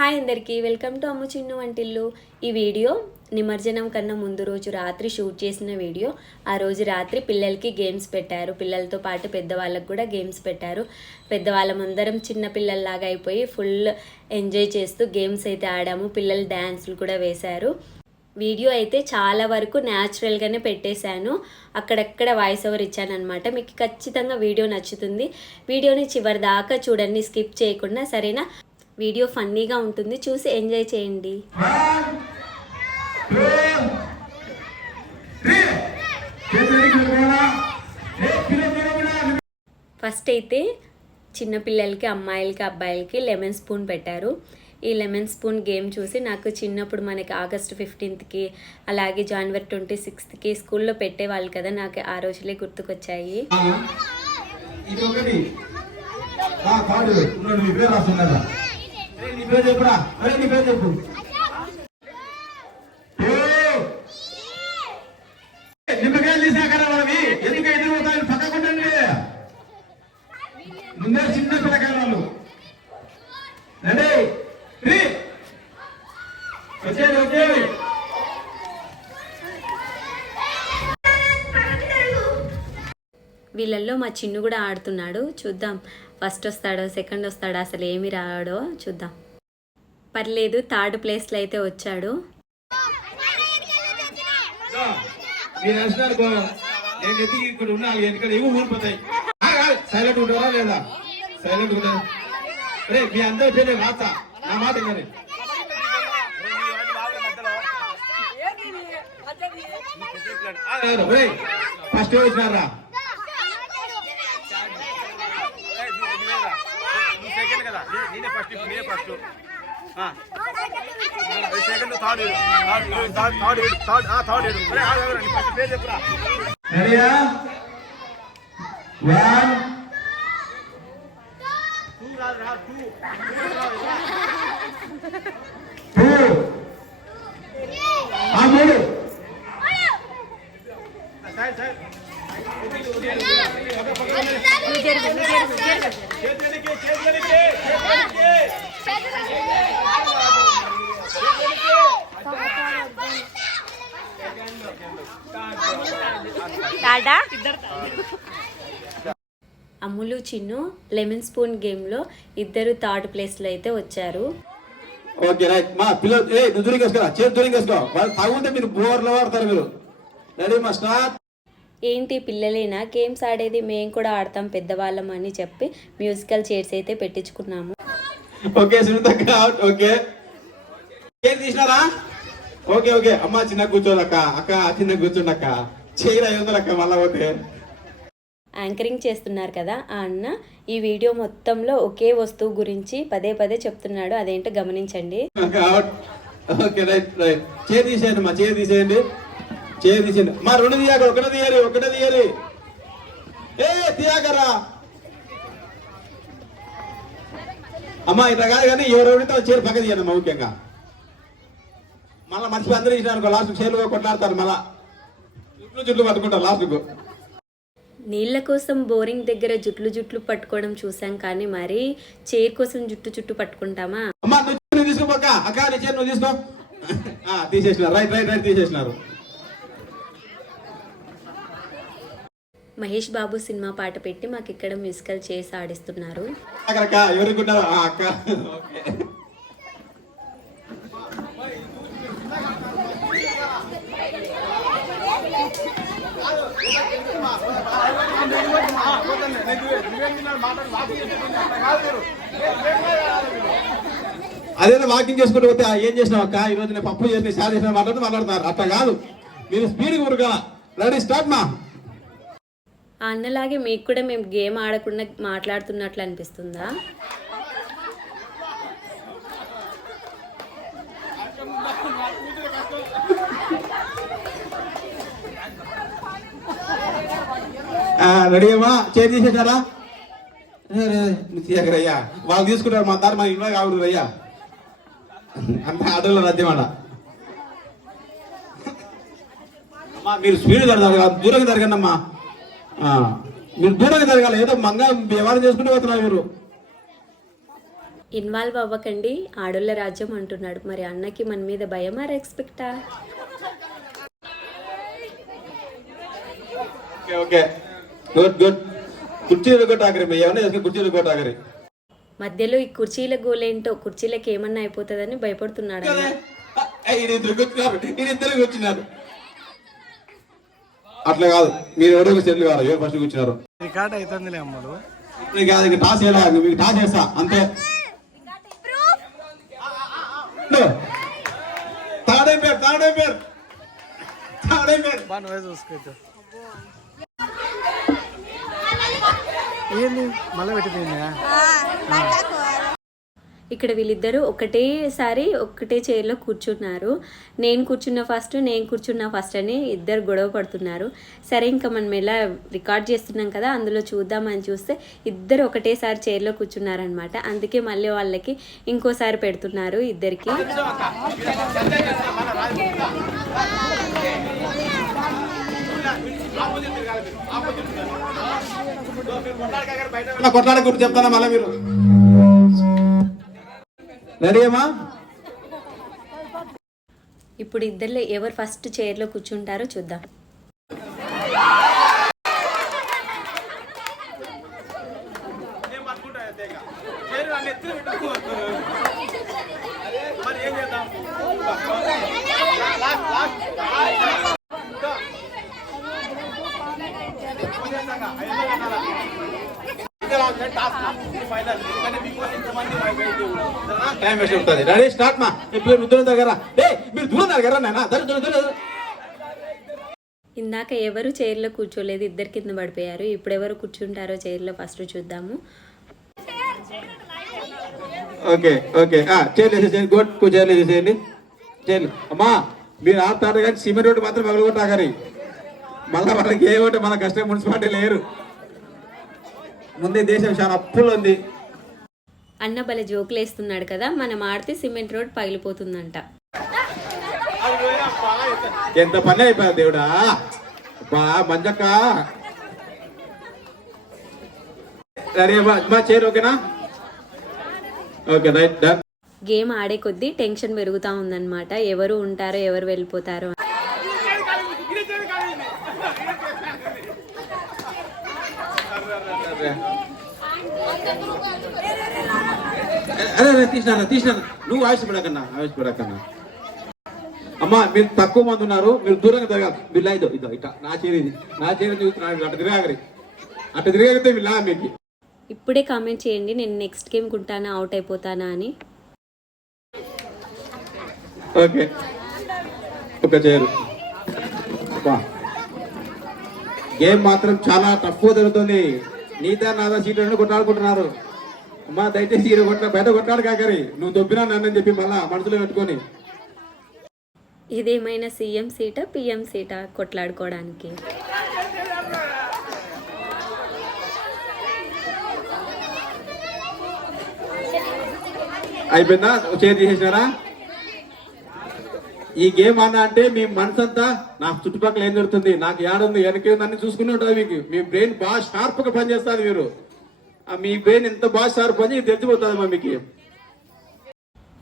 Hi అందరికీ welcome to అమ్ము చిన్ను వంటిల్లు. ఈ వీడియో నిమజ్జనం కన్నా ముందు రోజు రాత్రి షూట్ చేసిన వీడియో. ఆ రోజు రాత్రి పిల్లలకి గేమ్స్ పెట్టారు. పిల్లలతో పాటు పెద్దవాళ్ళకు కూడా గేమ్స్ పెట్టారు. పెద్దవాళ్ళమందరం చిన్న పిల్లల్లాగా అయిపోయి ఫుల్ ఎంజాయ్ చేస్తూ గేమ్స్ అయితే ఆడాము. పిల్లలు డ్యాన్సులు కూడా వేశారు. వీడియో అయితే చాలా వరకు న్యాచురల్గానే పెట్టేశాను. అక్కడక్కడ వాయిస్ ఓవర్ ఇచ్చాను అనమాట మీకు ఖచ్చితంగా వీడియో నచ్చుతుంది. వీడియోని చివరి దాకా చూడండి స్కిప్ చేయకుండా. సరేనా? వీడియో ఫన్నీగా ఉంటుంది. చూసి ఎంజాయ్ చేయండి. ఫస్ట్ అయితే చిన్నపిల్లలకి అమ్మాయిలకి అబ్బాయిలకి లెమన్ స్పూన్ పెట్టారు. ఈ లెమన్ స్పూన్ గేమ్ చూసి నాకు చిన్నప్పుడు మనకి ఆగస్ట్ ఫిఫ్టీన్త్కి అలాగే జనవరి ట్వంటీ సిక్స్త్కి స్కూల్లో పెట్టేవాళ్ళు కదా నాకు ఆ రోజులే గుర్తుకొచ్చాయి. ఇది ఒకటి. నీ పేరు చెప్పురా. అరే నీ పేరు చెప్పు. నిమ్మకాయలు తీసాకరా వాళ్ళవి. ఎందుకు ఎదురుపోతాయని పక్కకుండండి ముందే చిన్న పిల్లకాయలు వాళ్ళు. రండి. వచ్చేది వచ్చేది వీళ్ళల్లో మా చిన్ను కూడా ఆడుతున్నాడు. చూద్దాం. ఫస్ట్ వస్తాడో సెకండ్ వస్తాడో అసలు ఏమి రాడో చూద్దాం. పర్లేదు థర్డ్ ప్లేస్లో అయితే వచ్చాడు. సైలెంట్ ఉంటారా లేదా? సైలెంట్ ఉంటారు రే మీ అందరి పేరే రాత నా మాట ఫస్ట్ వచ్చినారా సెకండ్ కదా నే- నేనే ఫస్ట్ ఇప్పుడు నేనే ఫస్ట్ ఆ. సెకండ్ థర్డ్ ఏడు. థర్డ్ ఏడు, థర్డ్ థర్డ్ ఏడు, థర్డ్ ఆ, థర్డ్ ఏడు. ఒరేయ్, ఆగు, ఆగు, నీ ఫస్ట్ పేరు చెప్పురా రెడీయా వన్ టూ కాదు అమ్ములు చిన్ను లెమన్ స్పూన్ గేమ్లో ఇద్దరు థర్డ్ ప్లేస్లో అయితే వచ్చారు. Okay right. మా పిల్లలు ఏ వేసుకోరా చేతి దూరం వేసుకో వాళ్ళు తాగుంటే మీరు బోర్లో వాడతారు మీరు. రెడీ మా స్టార్ట్. ఏంటి పిల్లలేనా? గేమ్స్ ఆడేది మేము కూడా ఆడతాం పెద్దవాళ్ళం అని చెప్పి మ్యూజికల్ చైర్స్ అయితే పెట్టించుకున్నాము. Okay out okay. ఏం తీసినారా ఓకే ఓకే. అమ్మ చిన్న కూర్చోదక్క అక్క. చిన్న అక్క. చేయరా ఏందరక్క మళ్ళా పోతే. యాంకరింగ్ చేస్తున్నారు కదా ఆ అన్న. ఈ వీడియో మొత్తంలో ఒకే వస్తువు గురించి పదే పదే చెప్తున్నాడు. అదేంటో గమనించండి. Okay right right. చేయి తీసేయండి మా చేయి తీసేయండి. తీసేయండి మా రెండు తీయాక ఒకటే తీయాలి ఒకటే తీయాలి. ఏ తీయాకరా? అమ్మా ఇట్లా కాదు కానీ ఎవరెవరితో చేరు పక్క తీయండి అమ్మా ముఖ్యంగా. మళ్ళీ మర్చిపోయి అందరూ ఇచ్చినారు లాస్ట్ చేరుగా కొట్లాడతారు మళ్ళా. చుట్టూ చుట్టూ పట్టుకుంటారు లాస్ట్కు. నీళ్ళ కోసం బోరింగ్ దగ్గర జుట్లు జుట్లు పట్టుకోవడం చూసాం కానీ మరి చైర్ కోసం జుట్టు చుట్టూ పట్టుకుంటామా? అమ్మా నువ్వు తీసుకోపోక అక్క. నీ చేరు నువ్వు తీసుకో. తీసేసినారు. రైట్ రైట్ రైట్ తీసేసినారు. మహేష్ బాబు సినిమా పాట పెట్టి మాకు ఇక్కడ మ్యూజికల్ చేసి ఆడిస్తున్నారు. అదే వాకింగ్ చేసుకుంటూ పోతే ఏం చేసినావు అక్క? ఈ రోజు నేను పప్పు చేసిన సార్ చేసిన మాట్లాడుతూ మాట్లాడుతున్నారు. అట్లా కాదు. మీరు స్పీడ్ ఊరుగా రెడీ స్టార్ట్ మా. అన్నలాగే మీకు కూడా మేము గేమ్ ఆడకుండా మాట్లాడుతున్నట్లు అనిపిస్తుందా? రెడీ అమ్మా? చేతి తీసేసారా తీయకరయ్యా వాళ్ళు తీసుకుంటారు మా తాను మన ఇంట్లో కావదు అయ్యా అంత ఆటోలో రద్దమాట అమ్మా మీరు స్పీడ్ జరగాలి దూరంగా జరగండి అమ్మా. మీరు దూరంగా జరగాలి. ఏదో మంగా వ్యవహారం చేసుకుంటూ పోతున్నారు మీరు. ఇన్వాల్వ్ అవ్వకండి. ఆడోళ్ళ రాజ్యం అంటున్నాడు. మరి అన్నకి మన మీద భయమా రెస్పెక్టా ఓకే ఓకే. Good good. కుర్చీలు కొట్టాకరి మీ ఏమన్నా చేసుకుని కుర్చీలు కొట్టాకరి? మధ్యలో ఈ కుర్చీల గోలేంటో కుర్చీలకు ఏమన్నా అయిపోతుందని భయపడుతున్నాడు. ఇద్దరు వచ్చినారు ఇద్దరు వచ్చినారు అట్లా కాదు. మీరు ఎవరో సెటిల్ కాదు ఎవరు ఫస్ట్ కూర్చున్నారు రికార్డ్ అవుతుందిలే అమ్మడు మీకు కాదు ఇక టాస్ ఎలా మీకు టాస్ చేస్తా. అంతే. తాడే పేరు తాడే పేరు తాడే పేరు బా నువ్వే చూసుకోవచ్చు. ఏంది? మళ్ళీ పెట్టిపోయిందా ఇక్కడ వీళ్ళిద్దరూ ఒకటేసారి ఒకటే చైర్లో కూర్చున్నారు. నేను కూర్చున్న ఫస్ట్ నేను కూర్చున్న ఫస్ట్ అని ఇద్దరు గొడవ పడుతున్నారు. సరే ఇంకా మనం ఎలా రికార్డ్ చేస్తున్నాం కదా అందులో చూద్దామని చూస్తే ఇద్దరు ఒకటేసారి చైర్లో కూర్చున్నారనమాట అందుకే మళ్ళీ వాళ్ళకి ఇంకోసారి పెడుతున్నారు ఇద్దరికి. కొట్లాడకూడదు చెప్తానా మళ్ళీ మీరు? రెడీ ఇప్పుడు ఇద్దరిలో ఎవరు ఫస్ట్ చైర్లో కూర్చుంటారో చూద్దాం నేను పట్టుకుంటా అయితే ఇక. చేరు నన్ను ఎత్తి పెట్టు. మరి ఏం చేద్దాం లాస్ట్, లాస్ట్. ఇంకా. వచ్చేసాక. ఐదు అన్నారా? ఇదే లాస్ట్, టాస్క్. ఇది ఫైనల్. కానీ మీకు ఇంతమంది అయిపోయింది. సరేనా? టైం వేస్ట్ ఉంటుంది రెడీ స్టార్ట్ మా. ఇప్పుడు దూరం దగ్గర ఏ మీరు దూరం దగ్గర నాయన. దూరం దూరం దూరం ఇందాక ఎవరు చైర్లో కూర్చోలేదు ఇద్దరు కింద పడిపోయారు. ఇప్పుడు ఎవరు కూర్చుంటారో చైర్లో ఫస్ట్ చూద్దాము. Okay okay. చైర్లు వేసేసేయండి. గోట్ చైర్లు వేసేసేయండి. చైర్లు. అమ్మా మీరు ఆపుతారు కానీ సిమెంట్ రోడ్డు మాత్రం పగలగొట్టాకరి. మళ్ళీ వాళ్ళకి ఏ ఒకటి మన కష్టం మున్సిపాలిటీ లేరు. ముందే దేశం చాలా అప్పులు ఉంది. అన్న భలే జోకులు వేస్తున్నాడు కదా మనం ఆడితే సిమెంట్ రోడ్ పగిలిపోతుందంట. ఎంత పని అయిపోయారు దేవుడా? బా మంజక్క. రెడీ అమ్మా మా చైర్ ఓకేనా? Okay right done. గేమ్ ఆడే కొద్దీ టెన్షన్ పెరుగుతూ ఉందన్నమాట. ఎవరు ఉంటారో ఎవరు వెళ్ళిపోతారో. అని. ఇది చేరు కాదు ఇది. అరే అరే తీసినారా తీసినారా నువ్వు ఆవేశపడకన్నా ఆవేశపడకన్నా. అమ్మా మీరు తక్కువ మంది ఉన్నారు మీరు దూరంగా తిరగాలి. మీరు ఇదో ఇదో ఇట నా చేరి ఇది. నా చేరి చూస్తున్నాను అటు తిరగాలి అటు తిరగలిగితే వీళ్ళ మీకు ఇప్పుడే కామెంట్ చేయండి నేను నెక్స్ట్ గేమ్ కుంటానా అవుట్ అయిపోతానా అని. ఓకే. ఒక చేరు. గేమ్ మాత్రం చాలా టఫ్ జరుగుతుంది. నీదా నాదా సీట్ రెండు కొట్టాడుకుంటున్నారు అమ్మా దయచేసి ఈడ కొట్ట బయట కొట్టాడు కాకరి. నువ్వు దొబ్బినా నన్నని చెప్పి మళ్ళా మనసులో పెట్టుకొని. ఇదేమైనా సీఎం సీటా పిఎం సీటా కొట్లాడుకోవడానికి? అయిపోయిందా? చేతి తీసేసినారా? ఈ గేమ్ అన్న అంటే మీ మనసు అంతా నాకు చుట్టుపక్కల ఏం జరుగుతుంది? నాకు ఏడుంది వెనక అన్ని చూసుకుని ఉంటుంది మీకు. మీ బ్రెయిన్ బాగా షార్ప్గా పనిచేస్తుంది మీరు. మీ బ్రెయిన్ ఎంత బాగా షార్ప్ పని తెలిసిపోతుంది మా మీకు.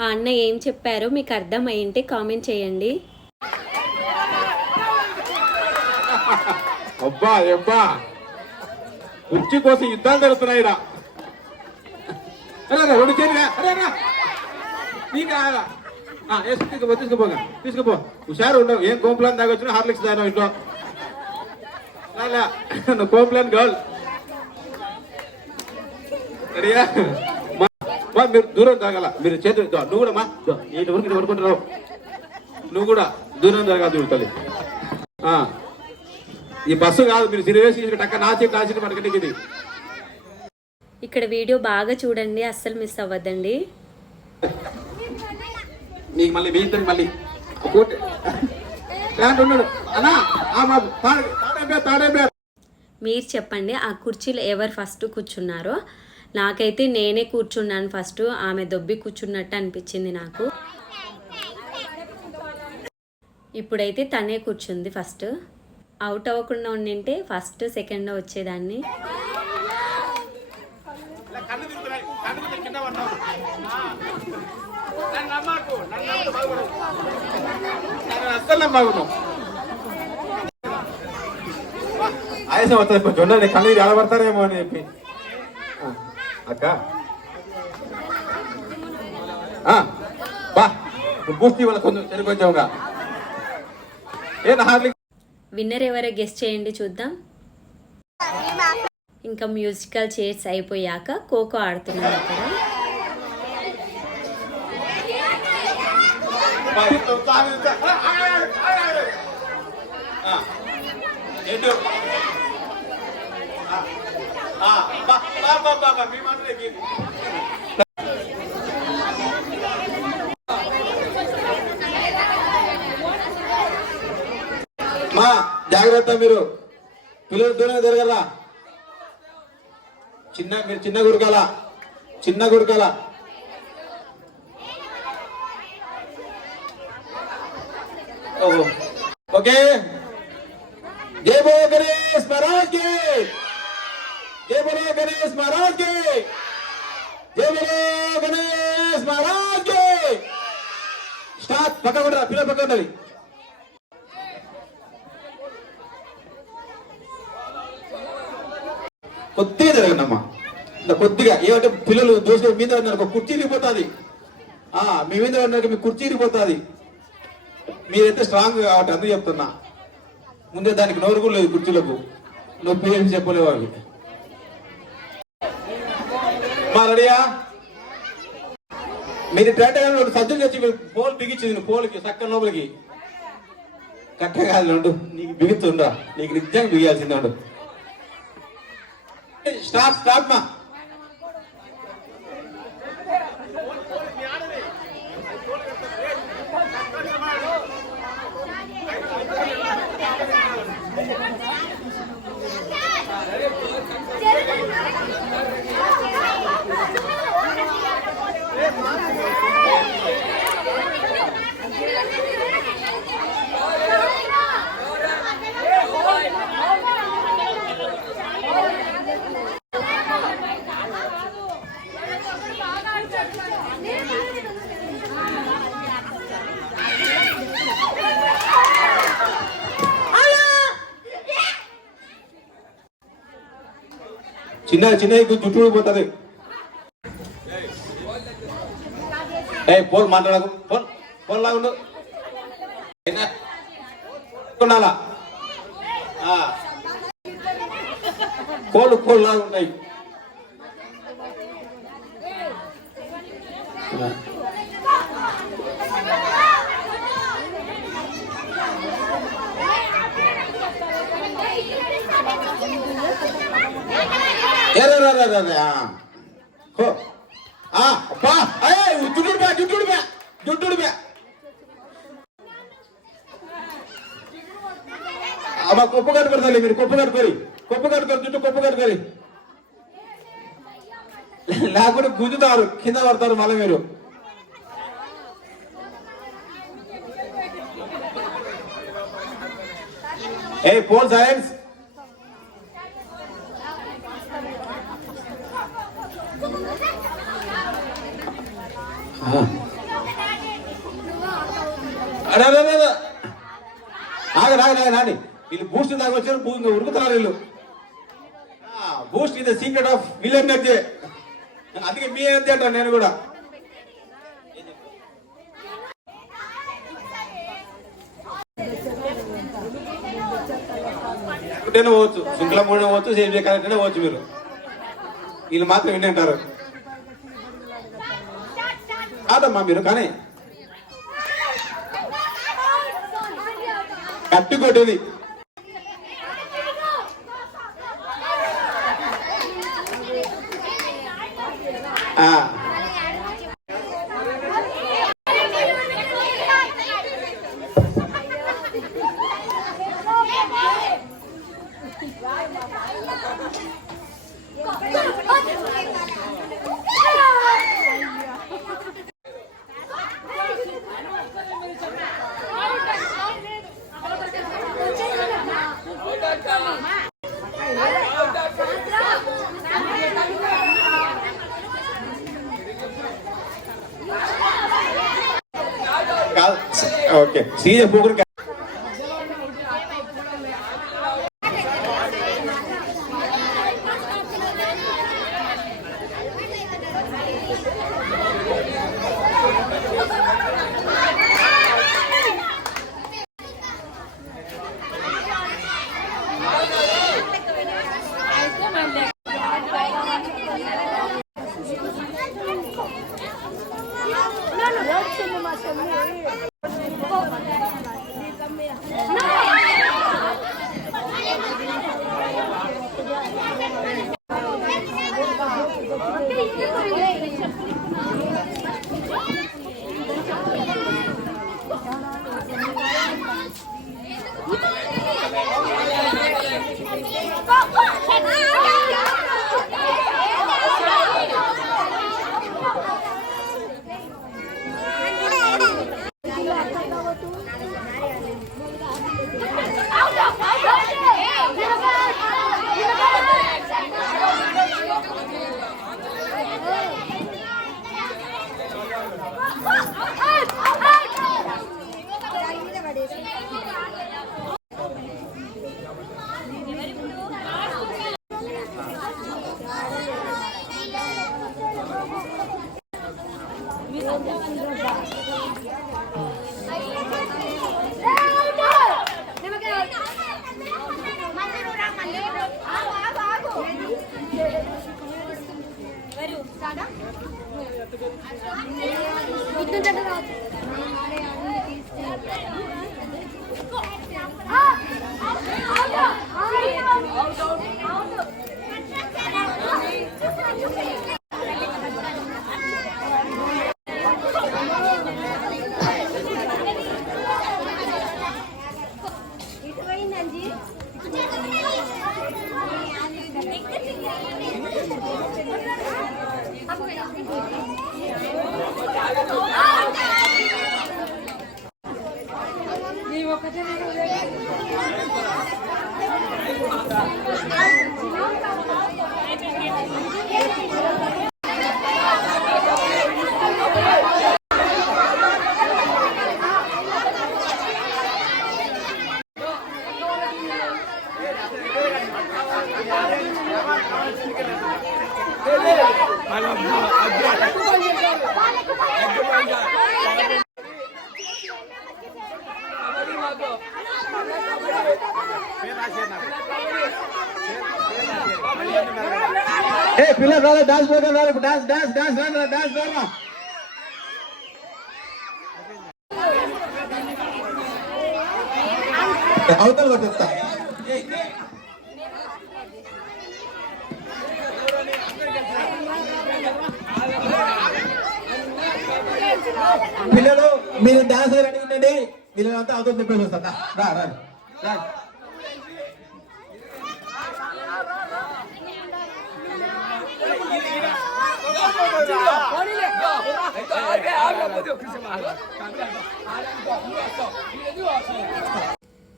ఆ అన్న ఏం చెప్పారో మీకు అర్థం అయ్యింటే కామెంట్ చేయండి. అబ్బా అబ్బా. కుర్చీ కోసం యుద్ధాలు జరుగుతున్నాయి అరే, రెండు వేసుకో, తీసుకోపో తీసుకుపోగా. తీసుకుపో. హుషారు ఉండవు. ఏం కోంప్లాన్ తాగొచ్చినా హార్లిక్స్ తాగినావు ఇంట్లో. Complan girl. రెడీయా మా- మీరు దూరం తాగల మీరు ఇద్దో. నువ్వు కూడా మా వరకు ఇటు పడుకుంటున్నావు నువ్వు కూడా దూరం తాగాలి చూడుతుంది ఈ బస్సు కాదు మీరు సిరివేసి టక్క నా చేతి నా చేతి మనకి ఇది. ఇక్కడ వీడియో బాగా చూడండి అస్సలు మిస్ అవ్వద్దండి. నీకు మళ్ళీ మళ్ళీ. మా పేరు? మీరు చెప్పండి ఆ కుర్చీలో ఎవరు ఫస్ట్ కూర్చున్నారో. నాకైతే నేనే కూర్చున్నాను ఫస్ట్ ఆమె దొబ్బి కూర్చున్నట్టు అనిపించింది నాకు. ఇప్పుడైతే తనే కూర్చుంది ఫస్ట్. అవుట్ అవ్వకుండా ఉండింటే ఫస్ట్ సెకండ్ వచ్చేదాన్ని. ఆయాసం వస్తుంది ఉండండి కళ్ళు ఆడబడతారేమో అని చెప్పి. అక్క. ఆ, బా బూస్ట్ ఇవ్వాలి కొంచెం సరి కొంచెంగా ఏ హార్లిక్ విన్నర్ ఎవరో గెస్ట్ చేయండి చూద్దాం. ఇంకా మ్యూజికల్ చైర్స్ అయిపోయాక ఖోఖో ఆడుతున్నారు అక్కడ. ఏంటో? మా జాగ్రత్త మీరు. పిల్లలు దూరంగా తిరగరా. చిన్న మీరు చిన్న గురకాల. చిన్న గురకాల. ఓకే. జై బోలో గణేష్ మహారాజ్ जय बोलो गणेश महाराज के। जय बोलो गणेश महाराज के। स्टार्ट స్టార్ట్ పక్క ఉండరా పిల్లలు పక్క కొద్దిగా జరగండమ్మా. ఇలా కొద్దిగా ఏమంటే పిల్లలు దోష మీద ఉన్నారు ఒక కుర్చీ ఇరిగిపోతుంది. ఆ మీ మీద ఉన్నారు మీ కుర్చీ ఇరిగిపోతుంది. మీరైతే స్ట్రాంగ్ కాబట్టి అందుకు చెప్తున్నా. ముందే దానికి నోరు కూడా లేదు కుర్చీలకు. నువ్వు పేరు చెప్పలేవు అవి మా రెడీయా మీరు టేట రెండు సజ్జలు తెచ్చి మీరు పోల్ బిగించింది పోల్కి చక్క లోపలికి. కట్టగాలి ఉండు నీకు బిగుతుండ్రా నీకు నిజంగా బిగాల్సిందండు స్టాప్ స్టాప్ మా. చిన్న చిన్న జుట్టు ఊడిపోతుంది ఏ పోల్ మాట్లాడకు. పోల్ పోల్ లాగుండు కొనాలా కోళ్ళు కోళ్ళు లాగా ఉంటాయి ఏ రే రే రే రే రే, ఆ. హో. ఆ, అబ్బా, ఏయ్, జుట్టుడు బే, జుట్టుడు బే, జుట్టుడు బే. అబ్బా కుప్ప కట్టుకోరు మీరు కుప్ప కట్టుకోరి. కుప్ప కట్టుకోరు జుట్టు కుప్ప కట్టుకోరి. లేకుంటే గుంజుతారు కింద పడతారు మళ్ళీ మీరు. ఏ పోల్ సైన్స్ అరే అరే అరే, అరే. ఆగ రాగ రాగ వీళ్ళు బూస్ట్ దాకా వచ్చారు బూ- ఉరుకుతున్నారు వీళ్ళు. Boost is the secret of will energy అందుకే మీ ఎనర్జీ అంటాను నేను కూడా. ఒకటేనే పోవచ్చు. శుక్లం కూడా పోవచ్చు సేమ్ కరెక్ట్ పోవచ్చు మీరు. వీళ్ళు మాత్రం వింటారు కాదమ్మా మీరు కానీ కట్టు కొట్టేది ఆ, Okay. Sí, después creo que. Dance program రాలే డాన్స్ డాన్స్ డాన్స్ రారా డాన్స్ రారా అవతల కొట్టేస్తా. పిల్లలు మీరు డాన్స్ రెడీ ఉండండి. పిల్లలంతా అవతల తిప్పేసి వస్తా. రా రా.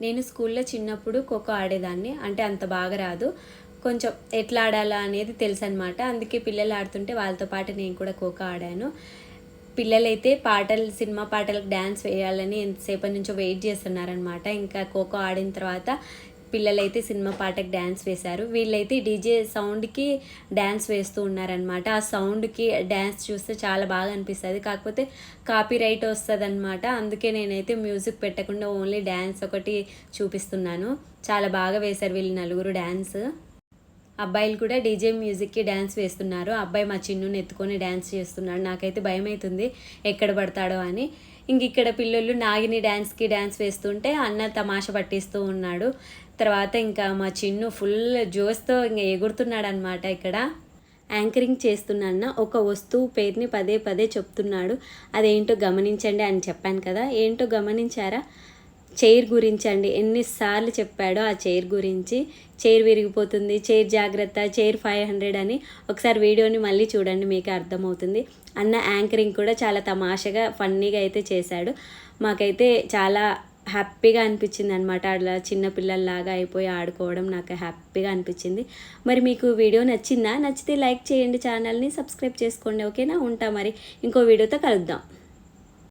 నేను స్కూల్లో చిన్నప్పుడు ఖోఖో ఆడేదాన్ని అంటే అంత బాగా రాదు కొంచెం ఎట్లా ఆడాలా అనేది తెలుసు అనమాట అందుకే పిల్లలు ఆడుతుంటే వాళ్ళతో పాటు నేను కూడా ఖోఖో ఆడాను పిల్లలైతే పాటలు సినిమా పాటలకు డ్యాన్స్ వేయాలని ఎంతసేపటి నుంచో వెయిట్ చేస్తున్నారనమాట ఇంకా ఖోఖో ఆడిన తర్వాత పిల్లలైతే సినిమా పాటకు డ్యాన్స్ వేశారు. వీళ్ళైతే డీజే సౌండ్కి డ్యాన్స్ వేస్తూ ఉన్నారనమాట ఆ సౌండ్కి డ్యాన్స్ చూస్తే చాలా బాగా అనిపిస్తుంది. కాకపోతే కాపీ రైట్ వస్తుంది అనమాట అందుకే నేనైతే మ్యూజిక్ పెట్టకుండా ఓన్లీ డ్యాన్స్ ఒకటి చూపిస్తున్నాను. చాలా బాగా వేశారు వీళ్ళు నలుగురు డ్యాన్స్ అబ్బాయిలు కూడా డీజే మ్యూజిక్కి డ్యాన్స్ వేస్తున్నారు. అబ్బాయి మా చిన్నుని ఎత్తుకొని డ్యాన్స్ చేస్తున్నాడు. నాకైతే భయం అవుతుంది ఎక్కడ పడతాడో అని. ఇంక ఇక్కడ పిల్లలు నాగిని డ్యాన్స్కి డ్యాన్స్ వేస్తుంటే అన్న తమాష పట్టిస్తూ ఉన్నాడు. తర్వాత ఇంకా మా చిన్ను ఫుల్ జోస్తో ఇంకా ఎగురుతున్నాడు అనమాట ఇక్కడ. యాంకరింగ్ చేస్తున్న ఒక వస్తువు పేరుని పదే పదే చెప్తున్నాడు. అదేంటో గమనించండి అని చెప్పాను కదా. ఏంటో గమనించారా? చైర్ గురించి అండి ఎన్నిసార్లు చెప్పాడో ఆ చైర్ గురించి. చైర్ విరిగిపోతుంది చైర్ జాగ్రత్త చైర్ ఫైవ్ హండ్రెడ్ అని. ఒకసారి వీడియోని మళ్ళీ చూడండి మీకు అర్థమవుతుంది. అన్న యాంకరింగ్ కూడా చాలా తమాషగా ఫన్నీగా అయితే చేశాడు. మాకైతే చాలా హ్యాపీగా అనిపించింది అనమాట అట్లా చిన్నపిల్లల్లాగా అయిపోయి ఆడుకోవడం నాకు హ్యాపీగా అనిపించింది. మరి మీకు వీడియో నచ్చిందా? నచ్చితే లైక్ చేయండి ఛానల్ని సబ్స్క్రైబ్ చేసుకోండి. ఓకేనా? ఉంటా మరి. ఇంకో వీడియోతో కలుద్దాం.